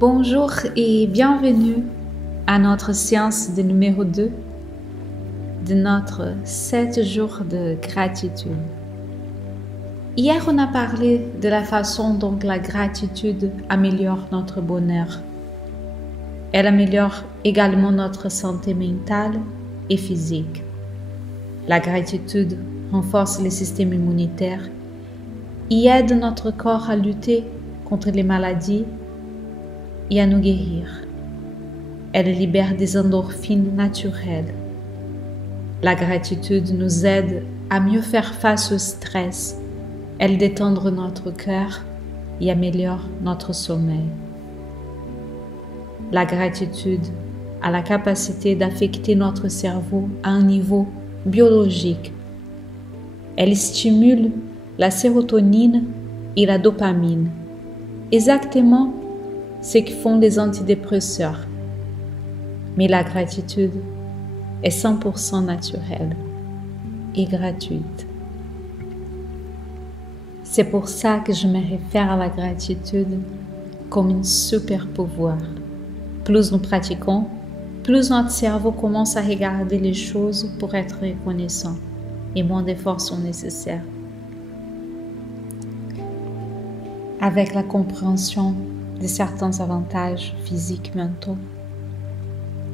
Bonjour et bienvenue à notre séance de numéro 2 de notre 7 jours de gratitude. Hier, on a parlé de la façon dont la gratitude améliore notre bonheur. Elle améliore également notre santé mentale et physique. La gratitude renforce le système immunitaire et aide notre corps à lutter contre les maladies et à nous guérir. Elle libère des endorphines naturelles. La gratitude nous aide à mieux faire face au stress. Elle détend notre cœur et améliore notre sommeil. La gratitude a la capacité d'affecter notre cerveau à un niveau biologique. Elle stimule la sérotonine et la dopamine, exactement ce que font les antidépresseurs. Mais la gratitude est 100% naturelle et gratuite. C'est pour ça que je me réfère à la gratitude comme un super pouvoir. Plus nous pratiquons, plus notre cerveau commence à regarder les choses pour être reconnaissant et moins d'efforts sont nécessaires. Avec la compréhension de certains avantages physiques mentaux,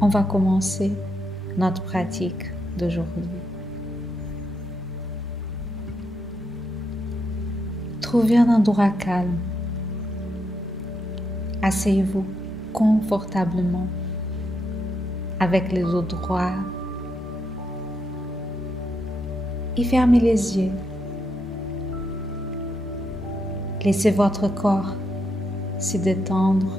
on va commencer notre pratique d'aujourd'hui. Trouvez un endroit calme. Asseyez-vous confortablement avec les os droits et fermez les yeux. Laissez votre corps se détendre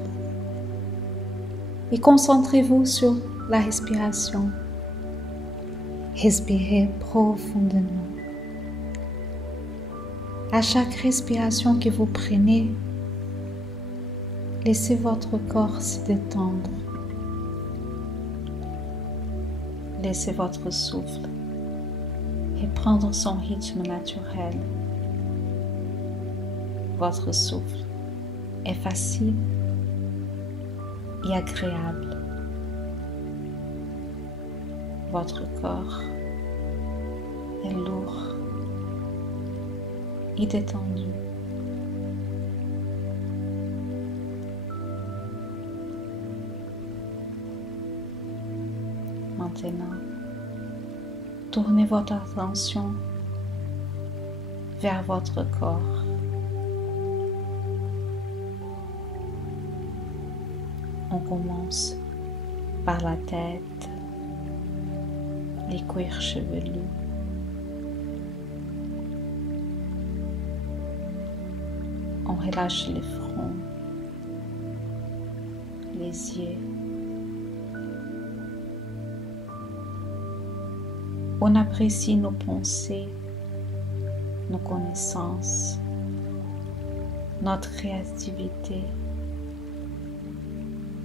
et concentrez-vous sur la respiration. Respirez profondément. À chaque respiration que vous prenez, laissez votre corps se détendre. Laissez votre souffle reprendre son rythme naturel. Votre souffle est facile et agréable. Votre corps est lourd et détendu. Maintenant, tournez votre attention vers votre corps. On commence par la tête, les cuirs chevelus, on relâche le front, les yeux. On apprécie nos pensées, nos connaissances, notre créativité,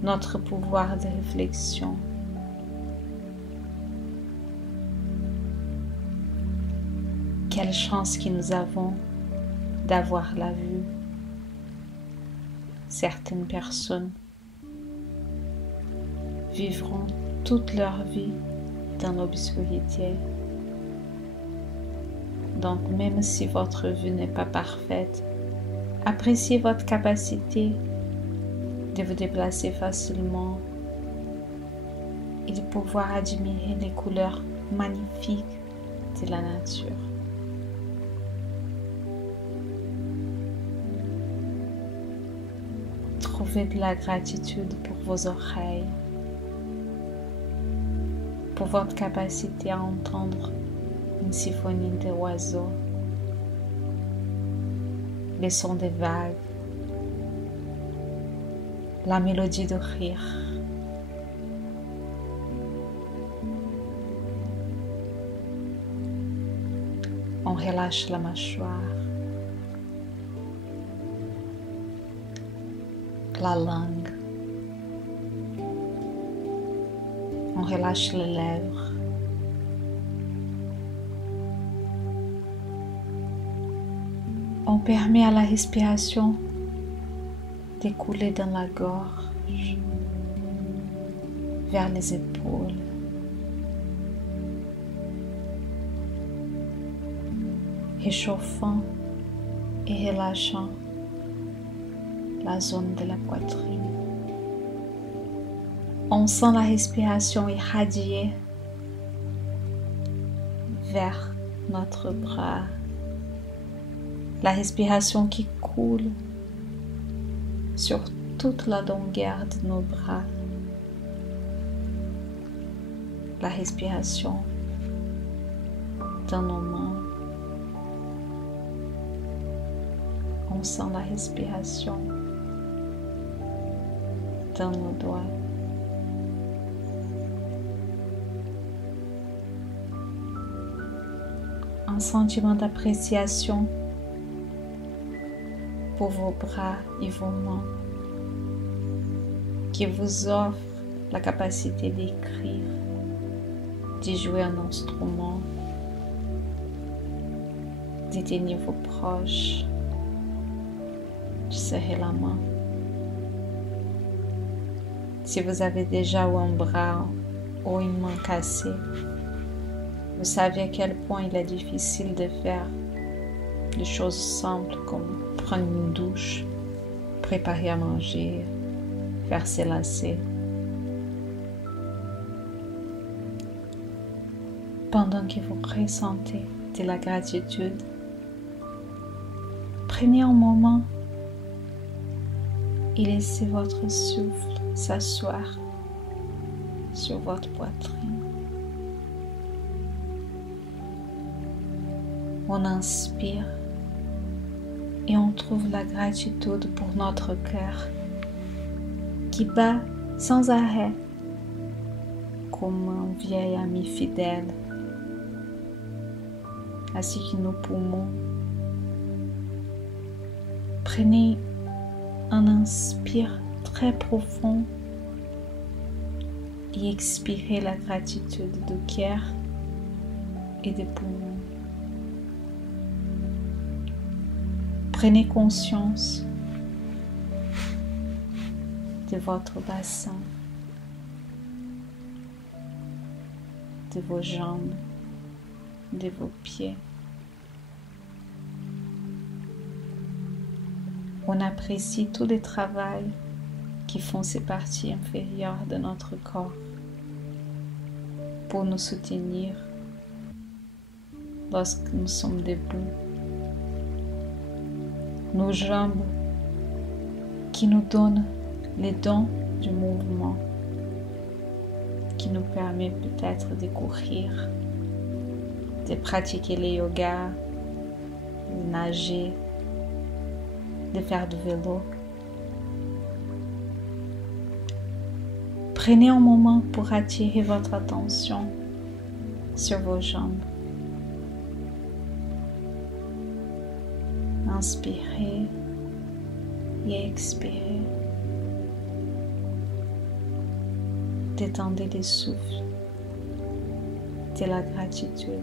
notre pouvoir de réflexion. Quelle chance que nous avons d'avoir la vue. Certaines personnes vivront toute leur vie dans l'obscurité. Donc même si votre vue n'est pas parfaite, appréciez votre capacité de vous déplacer facilement et de pouvoir admirer les couleurs magnifiques de la nature. Trouvez de la gratitude pour vos oreilles, pour votre capacité à entendre une symphonie des oiseaux, les sons des vagues, la mélodie de rire. On relâche la mâchoire, la langue. On relâche les lèvres. On permet à la respiration d'écouler dans la gorge gorge, vers les épaules, réchauffant et relâchant la zone de la poitrine. On sent la respiration irradier vers notre bras, la respiration qui coule sur toute la longueur de nos bras, la respiration dans nos mains. On sent la respiration dans nos doigts. Un sentiment d'appréciation pour vos bras et vos mains qui vous offre la capacité d'écrire, de jouer un instrument, de tenir vos proches, de serrer la main. Si vous avez déjà un bras ou une main cassée, vous savez à quel point il est difficile de faire des choses simples comme prendre une douche, préparer à manger, faire ses lacets. Pendant que vous ressentez de la gratitude, prenez un moment et laissez votre souffle s'asseoir sur votre poitrine. On inspire et on trouve la gratitude pour notre cœur qui bat sans arrêt comme un vieil ami fidèle, ainsi que nos poumons. Prenez un inspire très profond et expirez la gratitude du cœur et des poumons. Prenez conscience de votre bassin, de vos jambes, de vos pieds. On apprécie tout le travail qui font ces parties inférieures de notre corps pour nous soutenir lorsque nous sommes debout. Nos jambes qui nous donnent les dons du mouvement, qui nous permet peut-être de courir, de pratiquer le yoga, de nager, de faire du vélo. Prenez un moment pour attirer votre attention sur vos jambes. Inspirez et expirez. Détendez le souffle de la gratitude.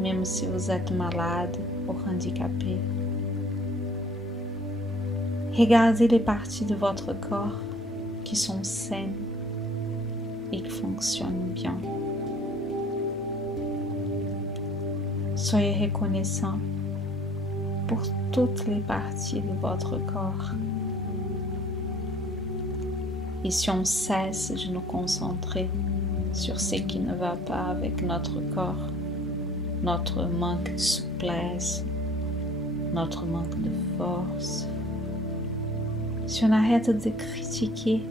Même si vous êtes malade ou handicapé, regardez les parties de votre corps qui sont saines et qui fonctionnent bien. Soyez reconnaissant pour toutes les parties de votre corps. Et si on cesse de nous concentrer sur ce qui ne va pas avec notre corps, notre manque de souplesse, notre manque de force, si on arrête de critiquer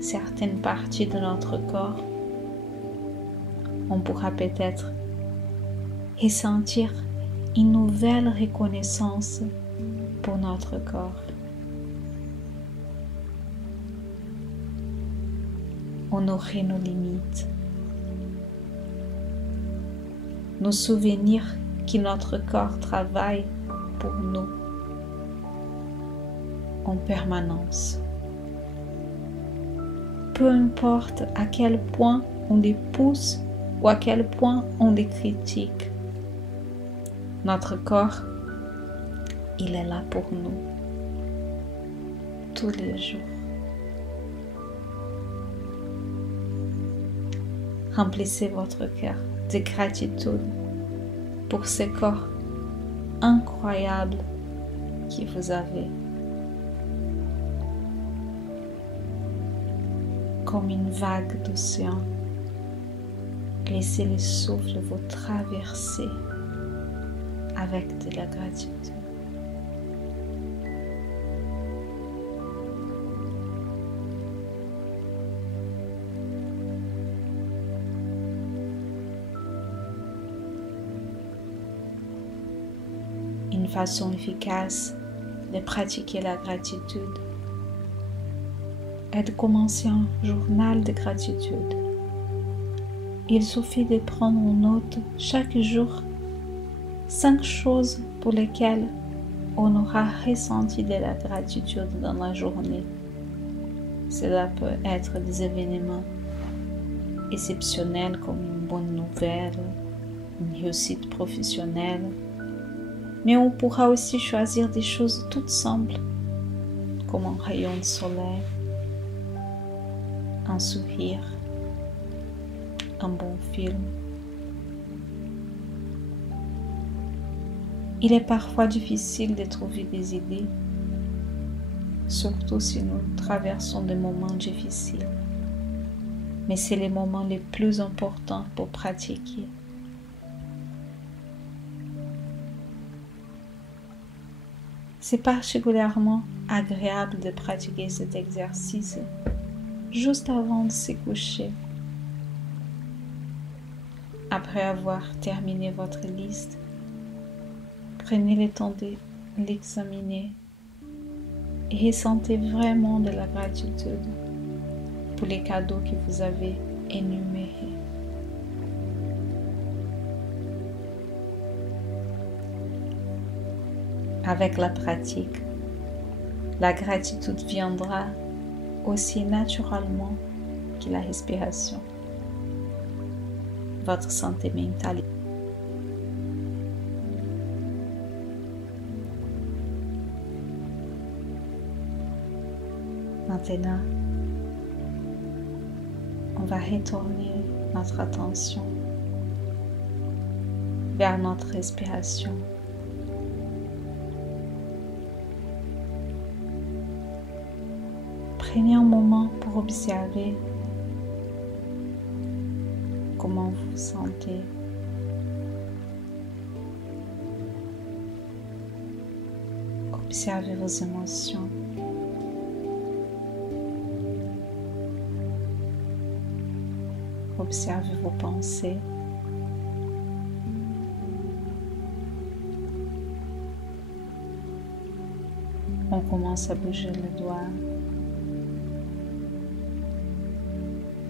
certaines parties de notre corps, on pourra peut-être ressentir une nouvelle reconnaissance pour notre corps. Honorer nos limites, nous souvenir que notre corps travaille pour nous en permanence. Peu importe à quel point on les pousse ou à quel point on les critique, notre corps il est là pour nous tous les jours. Remplissez votre cœur de gratitude pour ce corps incroyable que vous avez. Comme une vague d'océan, laissez le souffle vous traverser avec de la gratitude. Une façon efficace de pratiquer la gratitude est de commencer un journal de gratitude. Il suffit de prendre en note chaque jour 5 choses pour lesquelles on aura ressenti de la gratitude dans la journée. Cela peut être des événements exceptionnels comme une bonne nouvelle, une réussite professionnelle, mais on pourra aussi choisir des choses toutes simples comme un rayon de soleil, un sourire, un bon film. Il est parfois difficile de trouver des idées, surtout si nous traversons des moments difficiles. Mais c'est les moments les plus importants pour pratiquer. C'est particulièrement agréable de pratiquer cet exercice juste avant de se coucher. Après avoir terminé votre liste, prenez le temps de l'examiner et ressentez vraiment de la gratitude pour les cadeaux que vous avez énumérés. Avec la pratique, la gratitude viendra aussi naturellement que la respiration. Votre santé mentale. Maintenant, on va retourner notre attention vers notre respiration. Prenez un moment pour observer comment vous vous sentez. Observez vos émotions. Observez vos pensées. On commence à bouger les doigts,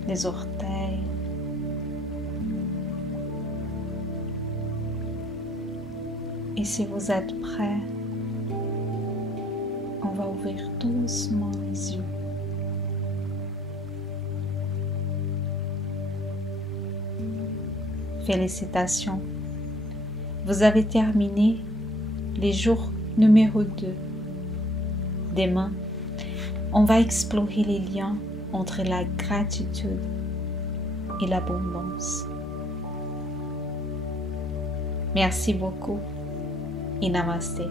les orteils, et si vous êtes prêt, on va ouvrir doucement les yeux. Félicitations, vous avez terminé les jours numéro 2. Demain, on va explorer les liens entre la gratitude et l'abondance. Merci beaucoup et namasté.